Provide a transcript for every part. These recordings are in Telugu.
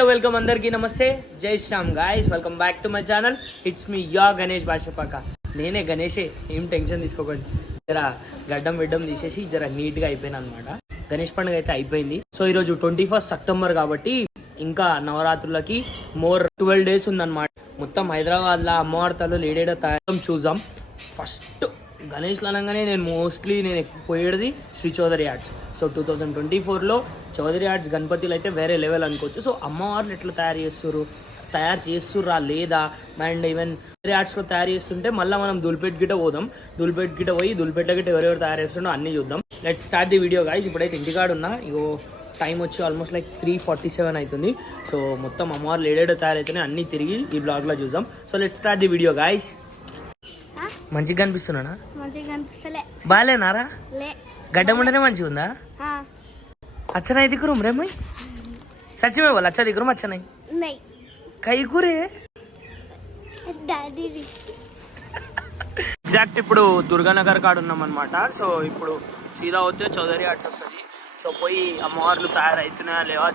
హలో వెల్కమ్ అందరికీ నమస్తే జై Shyam guys welcome back to my channel it's me yeah Ganesh భాషపక్క నేనే గణేషే ఏం టెన్షన్ తీసుకోకండి జర గడ్డం తీసేసి జర నీట్గా అయిపోయినా అనమాట గణేష్ పండుగ అయితే అయిపోయింది సో ఈరోజు 21 సెప్టెంబర్ కాబట్టి ఇంకా నవరాత్రులకి మోర్ 12 days ఉందన్నమాట మొత్తం హైదరాబాద్లో అమ్మవార్తలు లేడేడో తయారు చూద్దాం ఫస్ట్ గణేష్లు అనగానే నేను పోయేది శ్రీ చౌదరి ఆర్ట్స్ సో 2024లో చౌదరి ఆర్ట్స్ గణపతిలు అయితే వేరే లెవెల్ అనుకోవచ్చు సో అమ్మవార్లు ఎట్లా తయారు చేస్తుర్రా లేదా అండ్ ఈవెన్ వేరే ఆర్ట్స్లో తయారు చేస్తుంటే మళ్ళీ మనం దుల్పేట్ గిట్ట పోదాం దుల్పేట్ గిట్ట పోయి దుల్పేట గిట్ట ఎవరెవరు తయారు చేస్తుండో అన్నీ చూద్దాం let start the video guys ఇప్పుడైతే ఇంటికాడ ఉన్నా ఇగో టైం వచ్చి ఆల్మోస్ట్ లైక్ 3:47 అవుతుంది సో మొత్తం అమ్మవార్లు ఏడేడో తయారైతేనే అన్నీ తిరిగి ఈ బ్లాగ్లో చూద్దాం so let start the video guys మంచిగా కనిపిస్తున్నానా బాగాలేనారా గడ్డం ఉండనే మంచిగా ఉందా अच्छा नहीं दिख रहा मैं सच में बोला अच्छा दिख रहा अच्छा नहीं कई కూరే ఎగ్జాక్ట్ ఇప్పుడు దుర్గానగర్ కాడ ఉన్నాం అనమాట సో ఇప్పుడు సీదా వస్తే చౌదరి ఆర్ట్స్ వస్తుంది సో పోయి అమ్మవార్లు తయారవుతున్నాయా లేవా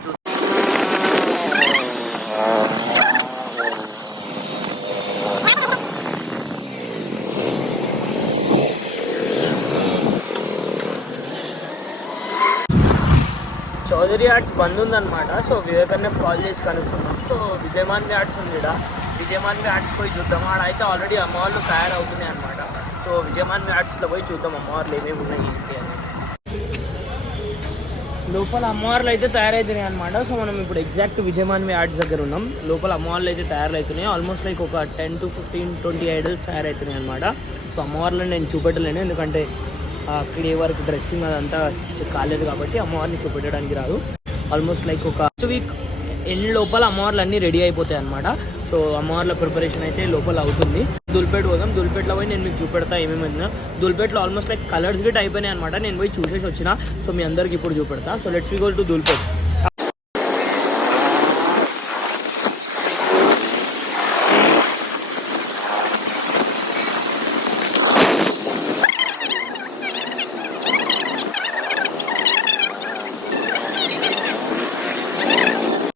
చౌదరి ఆర్ట్స్ బంద్ ఉందన్నమాట సో వివేకానంద కాల్ చేసి కనుక్కున్నాం సో విజయమాన్వి ఆర్ట్స్ ఉంది ఇక్కడ విజయమాన్వి ఆర్ట్స్ పోయి చూద్దాం ఆడ అయితే ఆల్రెడీ అమ్మవార్లు తయారవుతున్నాయి అనమాట సో విజయమాన్వి ఆర్ట్స్లో పోయి చూద్దాం అమ్మవార్లు ఏమేమి ఉన్నాయి ఏంటి అని లోపల అమ్మవార్లు అయితే తయారవుతున్నాయి అనమాట సో మనం ఇప్పుడు ఎగ్జాక్ట్ విజయమాన్వి ఆర్ట్స్ దగ్గర ఉన్నాం లోపల అమ్మవార్లు అయితే తయారవుతున్నాయి ఆల్మోస్ట్ లైక్ ఒక 10 to 15-20 ఐడల్స్ తయారవుతున్నాయి అనమాట సో అమ్మవార్లను నేను చూపెట్టలేను ఎందుకంటే క్లే వర్క్ డ్రెస్సింగ్ అదంతా కాలేదు కాబట్టి అమ్మవారిని చూపెట్టడానికి రాదు ఆల్మోస్ట్ లైక్ ఒక వీక్ ఎండ్ లోపల అమ్మవార్లు అన్నీ రెడీ అయిపోతాయి అనమాట సో అమ్మవార్ల ప్రిపరేషన్ అయితే లోపల అవుతుంది దుల్పేట పోదాం దుల్పేటలో పోయి నేను మీకు చూపెడతా ఏమేమైందో దుల్పేటలో ఆల్మోస్ట్ లైక్ కలర్స్ గిట్ అయిపోయినాయి అనమాట నేను పోయి చూసేసి వచ్చిన సో మీ అందరికి ఇప్పుడు చూపెడతా so let's we go to Dhoolpet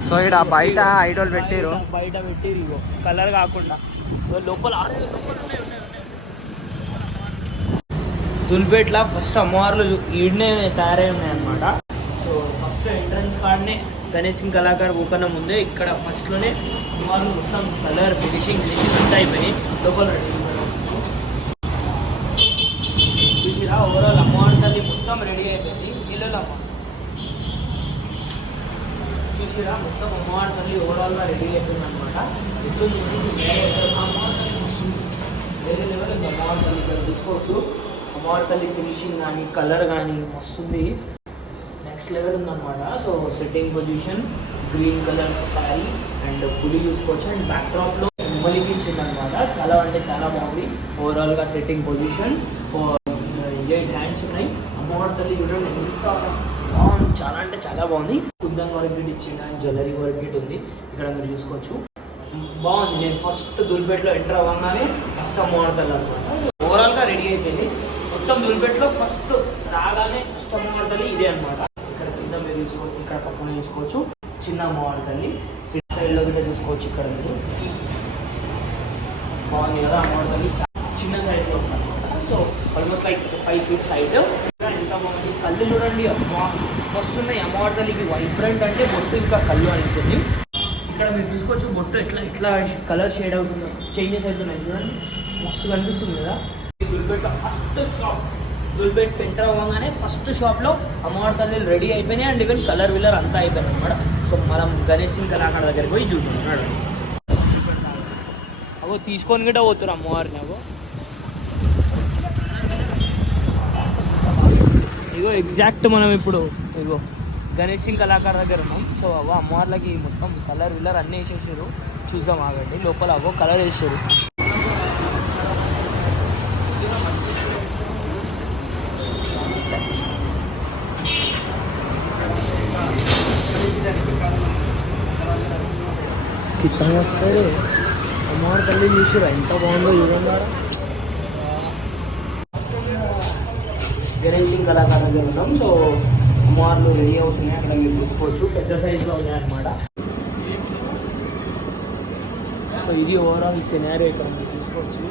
so ఇక్కడ బయట ఐడోల్ పెట్టారు ఇగో కలర్ కాకుండా లోపల దుల్పేట్లా ఫస్ట్ అమ్మవార్లు ఈడనే తయారై ఉన్నాయి అనమాట సో ఫస్ట్ ఎంట్రన్స్ కార్డ్నే గణేష్ సింగ్ కళాకారు ఊకన్న ముందే ఇక్కడ ఫస్ట్లోనే అమ్మవార్లు మొత్తం కలర్ ఫినిషింగ్ అంతా అయిపోయినాయి లోపల చూసిరా ఓవరాల్ అమ్మవారి తల్లి మొత్తం రెడీ అయిపోయింది ఇళ్ళలో చూసిరా మొత్తం అమ్మవారి తల్లి ఓవరాల్గా రెడీ అవుతుంది అనమాట ఎట్లుంది అమ్మవారి తల్లి వస్తుంది వేరే లెవెల్ ఉంది అమ్మవారి తల్లి ఇక్కడ చూసుకోవచ్చు అమ్మవారి తల్లి ఫినిషింగ్ కానీ కలర్ కానీ వస్తుంది నెక్స్ట్ లెవెల్ ఉందన్నమాట so setting position green colour sari and పులి చూసుకోవచ్చు అండ్ బ్యాక్డ్రాప్లో మొలిపించింది అనమాట చాలా అంటే చాలా బాగుంది ఓవరాల్గా సెట్టింగ్ పొజిషన్ 8 హ్యాండ్స్ ఉన్నాయి అమ్మవారి తల్లి చూడండి ఎంత బాగుంది చాలా అంటే చాలా బాగుంది కుందన్ వర్క్ గిట్ ఇచ్చింది అండ్ జ్యువెలరీ వర్క్ గిట్ ఉంది ఇక్కడ మీరు చూసుకోవచ్చు బాగుంది నేను ఫస్ట్ దుల్పేట్లో ఎంటర్ అవ్వగానే ఫస్ట్ అమ్మవారి తల్లి అనమాట ఓవరాల్గా రెడీ అయిపోయింది మొత్తం దుల్పేట్లో ఫస్ట్ రాగానే ఫస్ట్ అమ్మవారి తల్లి ఇదే అనమాట ఇక్కడ కింద మీరు చూసుకోవచ్చు ఇక్కడ పక్కన చూసుకోవచ్చు చిన్న అమ్మవారి తల్లి సిట్ సైడ్లో కూడా చూసుకోవచ్చు ఇక్కడ మీరు బాగుంది కదా అమ్మవారి తల్లి చిన్న సైజ్లో ఉందన్నమాట so almost like 5 feet side ఎంత బాగుంది కళ్ళు చూడండి అమ్మా వస్తున్నాయి అమ్మవారి తల్లికి వైబ్రెంట్ అంటే బొట్టు ఇంకా కళ్ళు అనుకుంది ఇక్కడ మీరు చూసుకోవచ్చు బొట్టు ఎట్లా కలర్ షేడ్ అవుతుందో చేంజెస్ అవుతున్నాయి చూడండి మస్తు కనిపిస్తుంది కదా దుల్పేట్లో ఫస్ట్ షాప్ దుల్పేట్ ఎంటర్ అవ్వగానే ఫస్ట్ షాప్లో అమ్మవారి తల్లి రెడీ అయిపోయినాయి అండ్ ఈవెన్ కలర్ విల్లర్ అంతా అయిపోయింది అనమాట సో మనం గణేష్ సింగ్ కళాకారు దగ్గరికి పోయి చూస్తున్నాడు అవో తీసుకొని కూడా పోతున్నారు అమ్మవారిని అవో ఇగో ఎగ్జాక్ట్ మనం ఇప్పుడు ఇగో గణేష్ సింగ్ కళాకారు దగ్గర ఉన్నాం సో అవో అమ్మవార్లకి మొత్తం కలర్ విల్లర్ అన్నీ వేసేసారు చూసాం ఆగండి లోపల అవో కలర్ వేసారు కింద వస్తారు అమ్మవారి తల్లి చూసారు ఎంత బాగుందో చూడండి గణేష్ సింగ్ కళాకారు దగ్గర ఉన్నాం సో అమ్మవార్లు రెడీ అవుతున్నాయి అక్కడ మీరు చూసుకోవచ్చు పెద్ద సైజులో ఉన్నాయన్నమాట సో ఇది ఓవరాల్ సినారియో ఇక్కడ మీరు చూసుకోవచ్చు.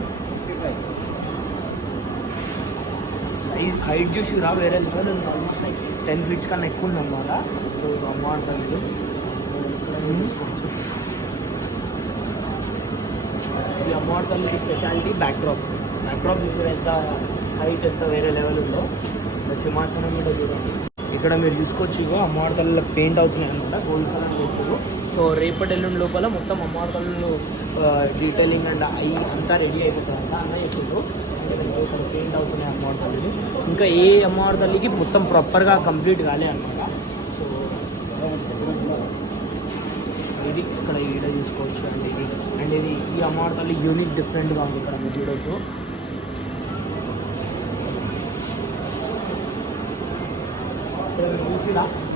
హైట్ చూసిరా వేరే లెవెల్ ఉంది. ఆల్మోస్ట్ లైక్ 10 feet కన్నా ఎక్కువ ఉంది అన్నమాట. సో అమ్మవారి ఈ అమ్మవారి తల్లి స్పెషాలిటీ బ్యాక్డ్రాప్ చూసారు ఎంత హైట్ ఎంత వేరే లెవెల్ ఉందో. సింహాసనం కూడా చూడండి. ఇక్కడ మీరు చూసుకోవచ్చు ఇగో అమ్మవారి తల్లి పెయింట్ అవుతున్నాయి అనమాట, గోల్డ్ కలర్ చేస్తారు. సో రేపటి ఎల్లుండి లోపల మొత్తం అమ్మవారి తల్లు డీటెయిలింగ్ అండ్ అవి అంతా రెడీ అయిపోతారంట అన్న చేసారు. ఇక్కడ పెయింట్ అవుతున్నాయి అమ్మవారి తల్లి. ఇంకా ఏ అమ్మవారి తల్లికి మొత్తం ప్రాపర్గా కంప్లీట్ కాలే అనమాట. సో ఇది ఇక్కడ ఈడ చూసుకోవచ్చు అండి. ఇది అండ్ ఇది ఈ అమ్మవారి తల్లి యూనిక్ డిఫరెంట్గా ఉంది. ఇక్కడ మీరు చూడవచ్చు.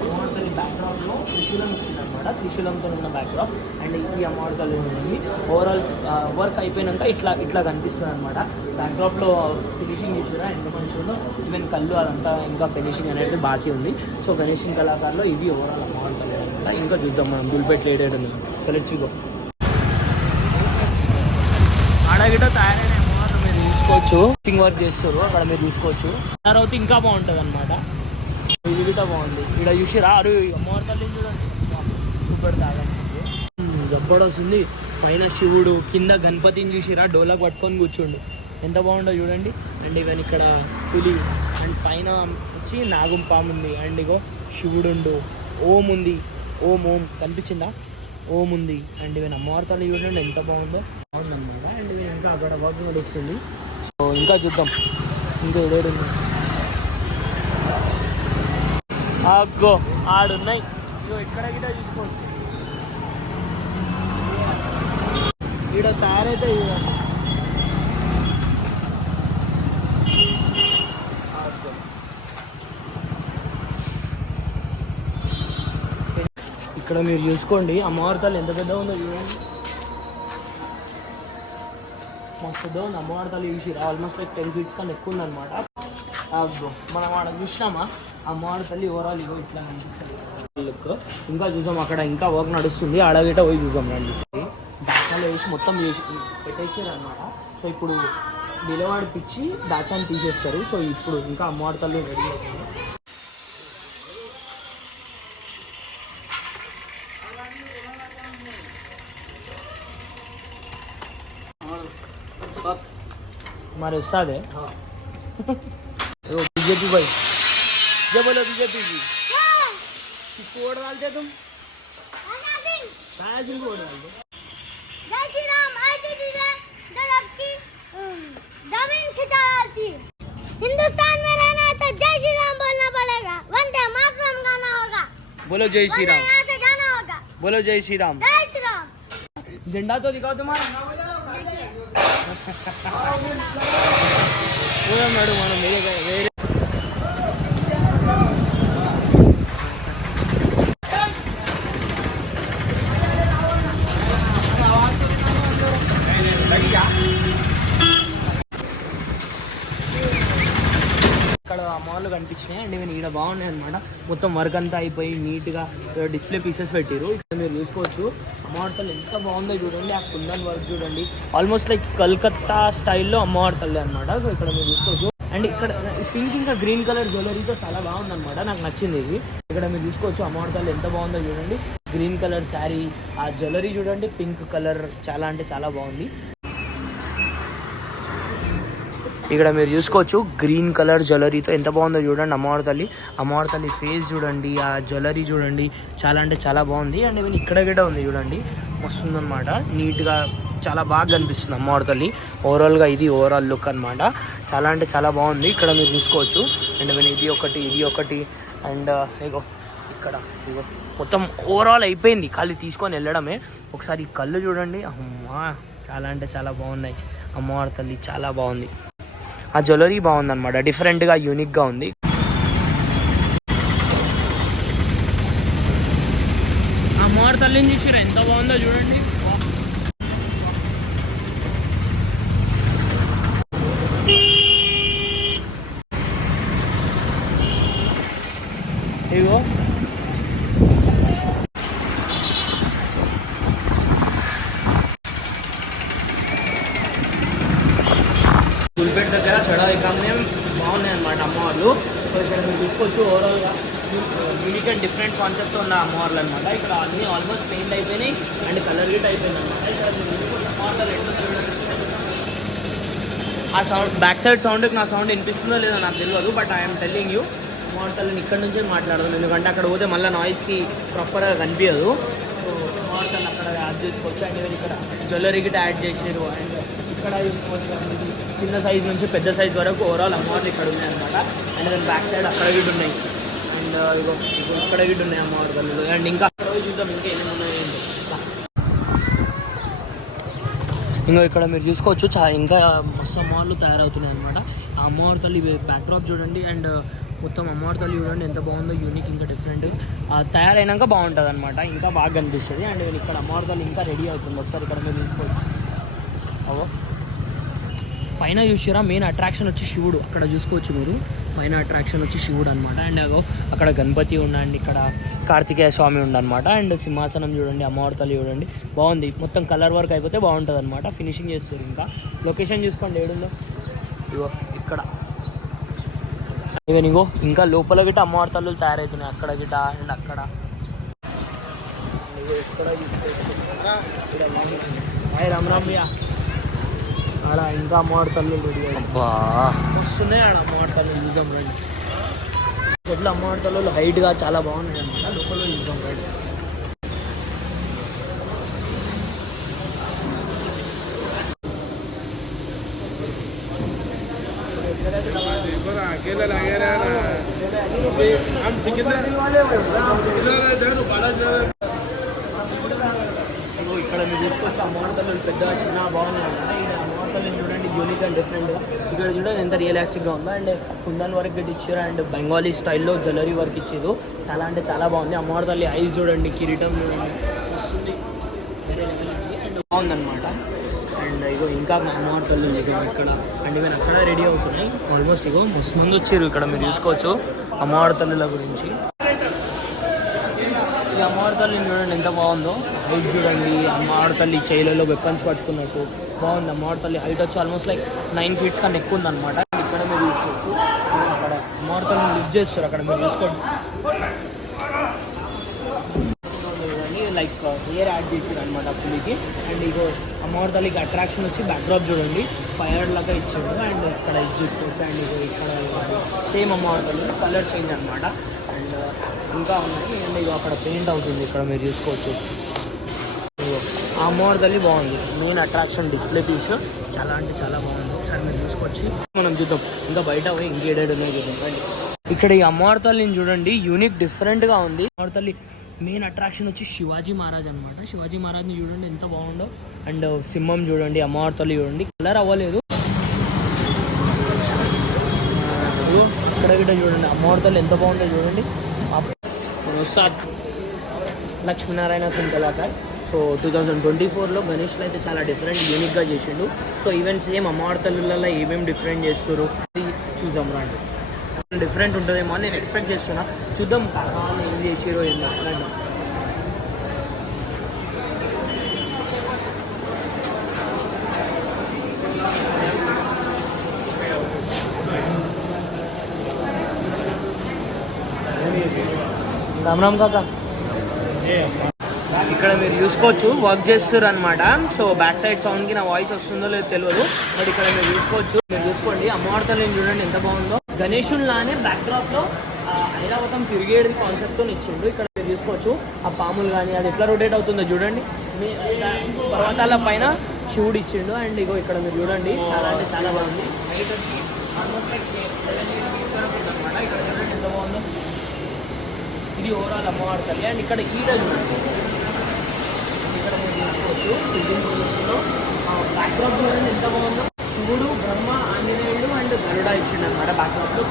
అమ్మవారి తల్లి బ్యాక్డ్రాప్లో త్రిశూలం ఇచ్చిందనమాట. త్రిశూలంతో ఉన్న బ్యాక్డ్రాప్ అండ్ ఈ అమ్మవారి తల్లి ఉంది. ఓవరాల్ వర్క్ అయిపోయినాక ఇట్లా కనిపిస్తుంది అనమాట. బ్యాక్డ్రాప్లో ఫినిషింగ్ చేసిరా ఎంత మంచిగా ఉందో. ఈవెన్ కళ్ళు అదంతా ఇంకా ఫినిషింగ్ అనేది బాకీ ఉంది. సో గణేషన్ కళాకారులో ఇది ఓవరాల్ అమ్మవారి తల్లి అనమాట. ఇంకా చూద్దాం మనం దుల్పెట్ లేడేట్ ఉంది. సెలెక్ట్గా ఆడగిట తయారైన అమ్మవారు మీరు చూసుకోవచ్చు. వర్క్ చేస్తారు అక్కడ మీరు చూసుకోవచ్చు. తర్వాత ఇంకా బాగుంటుంది అనమాట. ఇది గిట బాగుంది. ఇక్కడ చూసి రారు అమ్మవారి తల్లి చూడండి, సూపర్ తాగండి జబ్బడొస్తుంది. పైన శివుడు, కింద గణపతిని చూసిరా డోలకు పట్టుకొని కూర్చోండు, ఎంత బాగుండో చూడండి. అండ్ ఈవెన్ ఇక్కడ పులి అండ్ పైన వచ్చి నాగం పాము ఉంది. అండ్ ఇగో శివుడు ఓం ఉంది. ఓం కనిపించిందా? ఓం ఉంది. అండ్ ఈవెన్ అమ్మవారి తల్లి చూడండి ఎంత బాగుందో, బాగుందన్నమాట. అండ్ ఈవెన్ ఇంకా అక్కడ బాగా నడుస్తుంది. సో ఇంకా చూద్దాం ఇంకా ఏడేడుంది. అగ్గో ఆడున్నాయి. ఇగో ఇక్కడ గిట చూసుకోవచ్చు. ఈడ తయారైతే ఇక్కడ మీరు చూసుకోండి అమ్మవారి తల్లి ఎంత పెద్దగా ఉందో చూడండి. మస్తు పెద్దగా ఉంది అమ్మవారి తల్లి చూసి. ఆల్మోస్ట్ లైక్ 10 feet కన్నా ఎక్కువ ఉందన్నమాట. మనం ఆడ చూసినామా అమ్మవారి తల్లి ఓవరాల్ ఇగో ఇట్లా కనిపిస్తుంది లుక్. ఇంకా చూసాం అక్కడ ఇంకా వర్క్ నడుస్తుంది. ఆడగిట పోయి చూసాం రండి. దాచాలు వేసి మొత్తం పెట్టేసారు అనమాట. సో ఇప్పుడు నిలవాడిపించి దాచాన్ని తీసేస్తారు. సో ఇప్పుడు ఇంకా అమ్మవారి తల్లి రెడీ అవుతుంది. हमारे उस्ताद है बीजेपी भाई, जब बोलो बीजेपी जी किसको वोट डालते तुम? कहाँ से वोट डालते? जय श्री राम ऐसी चीजें जो आपकी जमीन खिंचा डालती है। हिंदुस्तान में रहना है तो जय श्री राम बोलना पड़ेगा। वंदे मातरम गाना होगा। बोलो जय श्री राम। यहाँ से जाना होगा। बोलो जय श्री राम। जय श्री राम। झंडा तो दिखाओ तुम्हारा। मैडम मानो मेरे ఇక్కడ మాల్ కనిపించినాయి. అండ్ ఇవన్నీ ఇక్కడ బాగున్నాయి అనమాట. మొత్తం వర్క్ అంతా అయిపోయి నీట్గా డిస్ప్లే పీసెస్ పెట్టారు. ఇక్కడ మీరు చూసుకోవచ్చు అమ్మవారి తల్లి ఎంత బాగుందో చూడండి. ఆ కుందన్ వర్క్ చూడండి, ఆల్మోస్ట్ లైక్ కలకత్తా స్టైల్లో అమ్మవారి తల్లి అనమాట. సో ఇక్కడ మీరు చూసుకోవచ్చు. అండ్ ఇక్కడ పింక్ ఇంకా గ్రీన్ కలర్ జ్యువెలరీతో చాలా బాగుందన్నమాట, నాకు నచ్చింది ఇది. ఇక్కడ మీరు చూసుకోవచ్చు అమ్మవారి తల్లి ఎంత బాగుందో చూడండి. గ్రీన్ కలర్ శారీ, ఆ జ్యువెలరీ చూడండి పింక్ కలర్, చాలా అంటే చాలా బాగుంది. ఇక్కడ మీరు చూసుకోవచ్చు గ్రీన్ కలర్ జ్యువెలరీతో ఎంత బాగుందో చూడండి అమ్మవారి తల్లి. అమ్మవారి తల్లి ఫేస్ చూడండి, ఆ జ్యువెలరీ చూడండి, చాలా అంటే చాలా బాగుంది. అండ్ ఈవెన్ ఇక్కడ కూడా ఉంది చూడండి, మస్తు ఉందన్నమాట. నీట్గా చాలా బాగా కనిపిస్తుంది అమ్మవారి తల్లి. ఓవరాల్గా ఇది ఓవరాల్ లుక్ అనమాట. చాలా అంటే చాలా బాగుంది. ఇక్కడ మీరు చూసుకోవచ్చు. అండ్ ఈవెన్ ఇది ఒకటి అండ్ ఇగో ఇక్కడ ఇగో మొత్తం ఓవరాల్ అయిపోయింది. ఖాళీ తీసుకొని వెళ్ళడమే. ఒకసారి కళ్ళు చూడండి, అమ్మా చాలా అంటే చాలా బాగున్నాయి. అమ్మవారి తల్లి చాలా బాగుంది. ఆ జ్యువెలరీ బాగుందన్నమాట, డిఫరెంట్గా యూనిక్గా ఉంది. అమ్మవారి తల్లిని చూసిరా ఎంత బాగుందో చూడండి. ఇగో దగ్గర చడాయి కామ్యం బాగున్నాయి అనమాట అమ్మవార్లు. సో ఇక్కడ మీరు చూసుకోవచ్చు ఓవరాల్గా యూనిక్ అండ్ డిఫరెంట్ కాన్సెప్ట్ ఉన్న అమ్మవార్లు అనమాట. ఇక్కడ అన్నీ ఆల్మోస్ట్ పెయింట్ అయిపోయినాయి అండ్ కలర్ గిట్ అయిపోయింది అనమాట. ఇక్కడ మీరు చూసుకోవచ్చు అమ్మవార్లు ఆ సౌండ్ బ్యాక్ సైడ్ సౌండ్కి నా సౌండ్ వినిపిస్తుందో లేదో నాకు తెలియదు, బట్ ఐఎమ్ టెల్లింగ్ యూ అమ్మవార్తల్ని ఇక్కడ నుంచే మాట్లాడదాం, ఎందుకంటే అక్కడ పోతే మళ్ళీ నాయిస్కి ప్రాపర్గా కనిపించదు. సో అమ్మవార్తల్ని అక్కడ యాడ్ చేసుకోవచ్చు. అండ్ ఈవెన్ ఇక్కడ జ్యువెలరీ గిట్ యాడ్ చేసినారు. అండ్ ఇక్కడ చూసుకోవచ్చు చిన్న సైజ్ నుంచి పెద్ద సైజ్ వరకు ఓవరాల్ అమ్మవార్లు ఇక్కడ ఉన్నాయన్నమాట. అండ్ దాని బ్యాక్ సైడ్ అక్కడ గిట్ ఉన్నాయి అండ్ ఇక్కడ గిట్ ఉన్నాయి అమ్మవార్తలు. అండ్ ఇంకా అక్కడ చూద్దాం ఇంకా ఏమేమి ఉన్నాయి. ఇంకా ఇక్కడ మీరు చూసుకోవచ్చు ఇంకా మస్తు అమ్మవార్లు తయారవుతున్నాయి అనమాట. ఆ అమ్మవారి తల్లి బ్యాక్డ్రాప్ చూడండి అండ్ మొత్తం అమ్మవారి తల్లి చూడండి ఎంత బాగుందో, యూనిక్ ఇంకా డిఫరెంట్. తయారైనాక బాగుంటుంది అనమాట, ఇంకా బాగా కనిపిస్తుంది. అండ్ ఇక్కడ అమ్మవారి తల్లి ఇంకా రెడీ అవుతుంది. ఒకసారి ఇక్కడ మీరు చూసుకోవచ్చు. అవో పైన చూసారా మెయిన్ అట్రాక్షన్ వచ్చి శివుడు. అక్కడ చూసుకోవచ్చు మీరు పైన అట్రాక్షన్ వచ్చి శివుడు అనమాట. అండ్ అగో అక్కడ గణపతి ఉండండి, ఇక్కడ కార్తికేయ స్వామి ఉండనమాట. అండ్ సింహాసనం చూడండి, అమ్మవారి తల్లి చూడండి బాగుంది. మొత్తం కలర్ వర్క్ అయిపోతే బాగుంటుంది అనమాట. ఫినిషింగ్ చేస్తారు. ఇంకా లొకేషన్ చూసుకోండి ఏడుందో, ఇగో ఇక్కడ. ఈవెన్ ఇగో ఇంకా లోపల గిట్ట అమ్మవారి తల్లులు తయారవుతున్నాయి అక్కడ గిట్ట అండ్ అక్కడ. రామ్ రామ్ భయ్యా ఆడ ఇంకా అమ్మవారి తల్లులు రెడీ వస్తున్నాయి. ఆడ అమ్మవారి తల్లులు చూద్దాం రండి. ఎట్లా అమ్మవారి తల్లులు హైట్గా చాలా బాగున్నాయి అనమాట. లోపల చూద్దాం రండి. ఇక్కడ మీరు చూసుకోవచ్చు అమ్మవారి తల్లులు పెద్దగా చిన్న బాగున్నాయి అనమాట. ఇది అమ్మవారి తల్లిని చూడండి యూనిక్ అండ్ డిఫరెంట్గా. ఇక్కడ చూడండి ఎంత రియలిస్టిక్గా ఉందో. అండ్ కుందన్ వర్క్ గట్టి ఇచ్చారు అండ్ బెంగాలీ స్టైల్లో జ్యువెలరీ వర్క్ ఇచ్చారు. చాలా అంటే చాలా బాగుంది. అమ్మవారి తల్లి ఐస్ చూడండి, కిరీటం చూడండి వస్తుంది అండ్ బాగుందన్నమాట. అండ్ ఇగో ఇంకా అమ్మవారి తల్లి నిజం ఇక్కడ. అండ్ ఈవెన్ అక్కడ రెడీ అవుతున్నాయి ఆల్మోస్ట్. ఇగో మస్తు మంది వచ్చారు ఇక్కడ మీరు చూసుకోవచ్చు అమ్మవారి తల్లుల గురించి. ఈ అమ్మవారి తల్లిని చూడండి ఎంత బాగుందో. హైట్ చూడండి, అమ్మవారి తల్లి చేయిలలో వెపన్స్ పట్టుకున్నట్టు బాగుంది. అమ్మవారి తల్లి హైట్ వచ్చి ఆల్మోస్ట్ లైక్ 9 feet కన్నా ఎక్కువ ఉందన్నమాట. ఇక్కడ మీరు చూసుకోవచ్చు అక్కడ అమ్మవారి తల్లిని లిఫ్ట్ చేస్తారు. అక్కడ మీరు చూసుకోండి లైక్ హెయిర్ యాడ్ చేసారు అనమాట పులికి. అండ్ ఇగో అమ్మవారి తల్లికి అట్రాక్షన్ వచ్చి బ్యాక్డ్రాప్ చూడండి ఫైర్ లాగా ఇచ్చాడు. అండ్ ఇక్కడ ఇది చూసుకోవచ్చు. అండ్ ఇగో ఇక్కడ సేమ్ అమ్మవారి తల్లి కలర్ చేంజ్ అనమాట. అండ్ ఇంకా ఉన్నాయి. అండ్ ఇగో అక్కడ పెయింట్ అవుతుంది ఇక్కడ మీరు చూసుకోవచ్చు. ఆ అమ్మవారి తల్లి బాగుంది. మెయిన్ అట్రాక్షన్ డిస్ప్లే పీస్ చాలా అంటే చాలా బాగుంది. ఒకసారి మీరు చూసుకొచ్చి మనం చూద్దాం. ఇంకా బయట పోయి ఇంకేడేడు ఉన్నాయి చూద్దాం. ఇక్కడ ఈ అమ్మవారి తల్లిని చూడండి యూనిక్ డిఫరెంట్గా ఉంది. అమ్మవారి తల్లి మెయిన్ అట్రాక్షన్ వచ్చి శివాజీ మహారాజ్ అనమాట. శివాజీ మహారాజ్ని చూడండి ఎంత బాగుందో. అండ్ సింహం చూడండి, అమ్మవారి తల్లి చూడండి కలర్ అవ్వలేదు. ఇక్కడ గిట్ట చూడండి అమ్మవారి తల్లి ఎంత బాగుందో చూడండి. లక్ష్మీనారాయణ సింకలాకార్. సో 2024లో గణేష్లో అయితే చాలా డిఫరెంట్ యూనిక్గా చేసిండు. సో ఈవెన్ సేమ్ అమ్మవారి తల్లులలో ఏమేమి డిఫరెంట్ చేస్తారు చూద్దాం రండి. డిఫరెంట్ ఉంటుందేమో అని నేను ఎక్స్పెక్ట్ చేస్తున్నా. చూద్దాం వాళ్ళు ఏం చేసిరో ఏందో రండి. రామ్ రామ్ కాకా. ఇక్కడ మీరు చూసుకోవచ్చు వర్క్ చేస్తారు అనమాట. సో బ్యాక్ సైడ్ సౌండ్కి నా వాయిస్ వస్తుందో లేదో తెలియదు, బట్ ఇక్కడ మీరు చూసుకోవచ్చు. మీరు చూసుకోండి అమ్మవారి తల్లిని చూడండి ఎంత బాగుందో. గణేశుల్లానే బ్యాక్డ్రాప్లో ఐరావతం తిరిగేది కాన్సెప్ట్తో ఇచ్చిండు. ఇక్కడ మీరు చూసుకోవచ్చు ఆ పాములు కానీ అది ఎట్లా రొటేట్ అవుతుందో చూడండి. పర్వతాల పైన శివుడు ఇచ్చిండు. అండ్ ఇగో ఇక్కడ మీరు చూడండి చాలా అంటే చాలా బాగుంది. హైట్ వచ్చి ఆల్మోస్ట్ అనమాట. ఇక్కడ చూడండి ఎంత బాగుందో. ఇది ఓవరాల్ అమ్మవారి తల్లి. అండ్ ఇక్కడ ఈడ చూడండి, ఇక్కడ మీరు చూసుకోవచ్చు బ్యాక్డ్రాప్ చూడండి ఎంత బాగుందో. శివుడు, బ్రహ్మ, ఆంజనేయుడు అండ్ గరుడ ఇచ్చిండు అనమాట. బ్యాక్డ్రాప్లో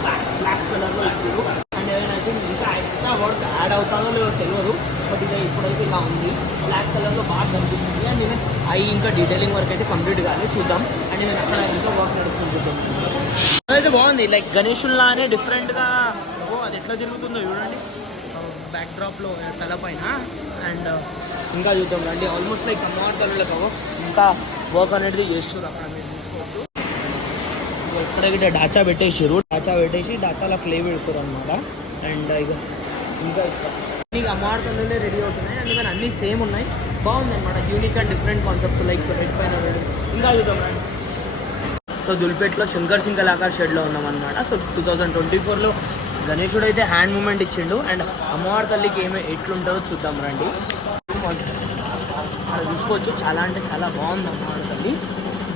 బ్లాక్ కలర్లో ఇచ్చారు. అండ్ ఏదైనా ఇంకా ఎక్స్ట్రా వర్క్ యాడ్ అవుతానో లేదో తెలియదు, బట్ ఇక ఇప్పుడైతే ఇలా ఉంది. బ్లాక్ కలర్లో బాగా కనిపిస్తుంది. అండ్ నేను అవి ఇంకా డీటెయిలింగ్ వర్క్ అయితే కంప్లీట్ కాదు, చూద్దాం. అండ్ నేను అక్కడ ఇంకా వర్క్ నడుస్తుంది. అదైతే బాగుంది. లైక్ గణేశుల్లానే డిఫరెంట్గా అది ఎట్లా తిరుగుతుందో చూడండి బ్యాక్డ్రాప్లో తల పైన. అండ్ ఇంకా చూద్దాం రండి. ఆల్మోస్ట్ లైక్ అమ్మవారి తల్లులకు ఇంకా వర్క్ అనేది చేస్తుంది అక్కడ మీరు చూసుకోవచ్చు. ఇక్కడ గిట్ట డాచా పెట్టేసారు, డాచా పెట్టేసి డాచాలో క్లే పెడతారు అనమాట. అండ్ ఇక ఇంకా ఇక అమ్మవారి తల్లులే రెడీ అవుతున్నాయి, అందుకని అన్నీ సేమ్ ఉన్నాయి. బాగుంది అనమాట, unique and different concept. Like red పైన రెడ్. ఇంకా చూద్దాం. సో దుల్పేట్లో శంకర్ సింగ్ కళాకార్ షెడ్లో ఉన్నామన్నమాట. సో 2024లో గణేశుడు అయితే హ్యాండ్ మూమెంట్ ఇచ్చిండు. అండ్ అమ్మవారి తల్లికి ఎట్లుంటుందో చూద్దాం రండి. అక్కడ చూసుకోవచ్చు, చాలా అంటే చాలా బాగుంది అమ్మవారి తల్లి.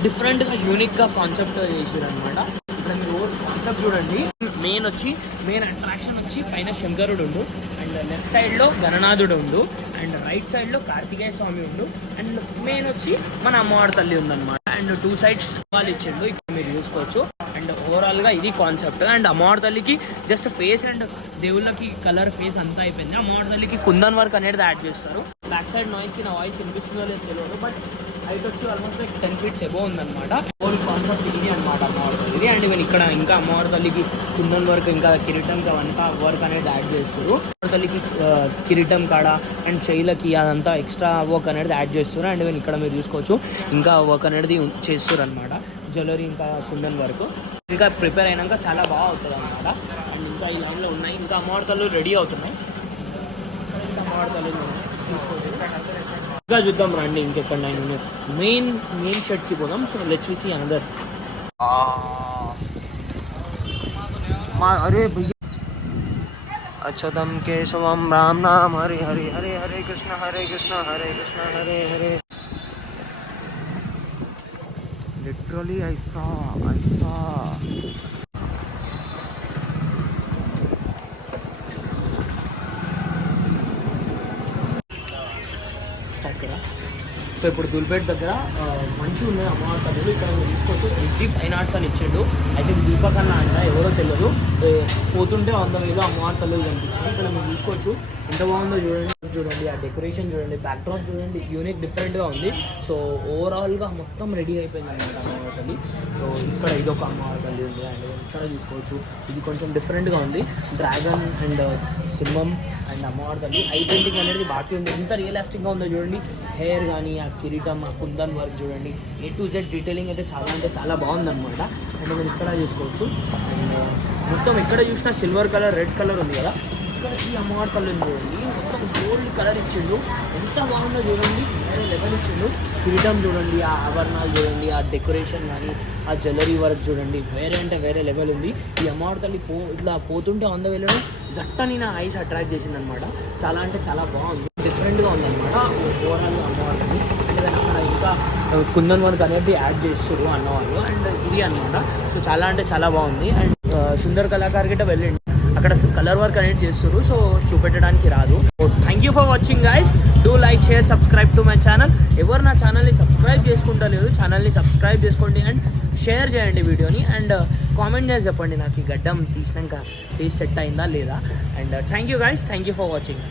డిఫరెంట్గా యూనిక్గా కాన్సెప్ట్ చేసారు అనమాట. ఇక్కడ మీరు కాన్సెప్ట్ చూడండి. మెయిన్ అట్రాక్షన్ వచ్చి పైన శంకరుడు ఉండు, అండ్ లెఫ్ట్ సైడ్లో గణనాథుడు ఉండు, అండ్ రైట్ సైడ్లో కార్తికేయ స్వామి ఉండు, అండ్ మెయిన్ వచ్చి మన అమ్మవారి తల్లి ఉందన్నమాట. అండ్ 2 సైడ్స్ వాళ్ళు ఇచ్చిండు, ఇక్కడ మీరు చూసుకోవచ్చు. అండ్ ఓవరాల్గా ఇది కాన్సెప్ట్. అండ్ అమ్మవారి తల్లికి జస్ట్ ఫేస్ అండ్ దేవుళ్ళకి కలర్ ఫేస్ అంతా అయిపోయింది. అమ్మవారి తల్లికి కుందన్ వర్క్ అనేది యాడ్ చేస్తారు. బ్యాక్ సైడ్ నాయిస్కి నా వాయిస్ వినిపిస్తుందో లేదో తెలియదు, బట్ హైట్ వచ్చి ఆల్మోస్ట్ 10 feet ఎబో ఉందన్నమాట. ఓన్లీ కాన్సెప్ట్ ఇది అనమాట అమ్మవారి తల్లిది. అండ్ ఈవెన్ ఇక్కడ ఇంకా అమ్మవారి తల్లికి కుందన్ వర్క్, ఇంకా కిరీటంకి అవంతా వర్క్ అనేది యాడ్ చేస్తారు. అమ్మవారి తల్లికి కిరీటం కాడ అండ్ చెయ్యిలకి అదంతా ఎక్స్ట్రా వర్క్ అనేది యాడ్ చేస్తారు. అండ్ ఈవెన్ ఇక్కడ మీరు చూసుకోవచ్చు, ఇంకా వర్క్ అనేది చేస్తారు అనమాట. జ్యువెలరీ ఇంకా కుందన్ వర్క్ ఇంకా ప్రిపేర్ అయినాక చాలా బాగా అవుతుంది అనమాట. అండ్ ఇంకా ఈ లైన్లో ఉన్నాయి, ఇంకా అమ్మవారి తల్లు రెడీ అవుతున్నాయి. అమ్మవారి తల్లి ఇంకా చూద్దాం రండి. ఇంకెక్కడ మెయిన్ షెడ్కి పోదాం. So let's we see another. अरे भैया अच्युतम केशवम राम नाम हरे हरे हरे हरे कृष्ण हरे कृष्ण हरे कृष्ण हरे हरे. लिटरली ऐसा సో ఇప్పుడు దుల్పేట దగ్గర మంచిగా ఉన్నాయి అమ్మవారి తల్లులు. ఇక్కడ తీసుకోవచ్చు. SD ఫైన్ ఆర్ట్స్ అని ఇచ్చిండు. అయితే దీపకన్నా అంట ఎవరో తెలియదు. పోతుంటే 100,000 అమ్మవారి తల్లులు కనిపించాయి. ఇక్కడ మీరు తీసుకోవచ్చు, ఎంత బాగుందో చూడండి. ఆ డెకరేషన్ చూడండి, బ్యాక్డ్రాప్ చూడండి, యూనిక్ డిఫరెంట్గా ఉంది. సో ఓవరాల్గా మొత్తం రెడీ అయిపోయింది అనమాట అమ్మవారి తల్లి. సో ఇక్కడ ఇదొక అమ్మవారి తల్లి ఉంది. అండ్ ఇక్కడ చూసుకోవచ్చు, ఇది కొంచెం డిఫరెంట్గా ఉంది. డ్రాగన్ అండ్ సింహం అండ్ అమ్మవారి తల్లి ఐ పెయింటింగ్ అనేది బాకీ ఉంది. ఎంత రియలిస్టిక్గా ఉందో చూడండి. హెయిర్ కానీ, ఆ కిరీటం, ఆ కుందన్ వర్క్ చూడండి. A to Z డీటెయిలింగ్ అయితే చాలా అంటే చాలా బాగుందన్నమాట. అండ్ మీరు ఇక్కడ చూసుకోవచ్చు. అండ్ మొత్తం ఎక్కడ చూసినా సిల్వర్ కలర్, రెడ్ కలర్ ఉంది కదా. ఇక్కడ ఈ అమ్మవారి తల్లి చూడండి, మొత్తం గోల్డ్ కలర్ ఇచ్చిండు. ఎంత బాగుందో చూడండి, వేరే లెవెల్ ఇచ్చిండు. కిరీటం చూడండి, ఆ ఆభరణాలు చూడండి, ఆ డెకరేషన్ కానీ, ఆ జ్యువెలరీ వర్క్ చూడండి, వేరే అంటే వేరే లెవెల్ ఉంది. ఈ అమ్మవారి తల్లి ఇట్లా పోతుంటే అంద వెళ్ళడం జట్టని నా ఐస్ అట్రాక్ట్ చేసింది అనమాట. చాలా అంటే చాలా బాగుంది, డిఫరెంట్గా ఉందన్నమాట ఓవరాల్గా అమ్మవారి తల్లి. అంటే అక్కడ ఇంకా కుందన్ వర్క్ అనేది యాడ్ చేస్తారు అన్నవాళ్ళు. అండ్ ఇది అనమాట. సో చాలా అంటే చాలా బాగుంది. అండ్ సుందర్ కళాకార్ గిట్ట వెళ్ళండి, అక్కడ కలర్ వర్క్ అనేది చేస్తారు. సో చూపెట్టడానికి రాదు. Thank you for watching guys. Do like, share, subscribe to my channel. ఎవరు నా ఛానల్ని సబ్స్క్రైబ్ చేసుకుంటలేరు, ఛానల్ని సబ్స్క్రైబ్ చేసుకోండి అండ్ షేర్ చేయండి వీడియోని. అండ్ కామెంట్ చేసి చెప్పండి నాకు ఈ గడ్డం తీసినాక ఫేస్ సెట్ అయిందా లేదా. And thank you guys, thank you for watching.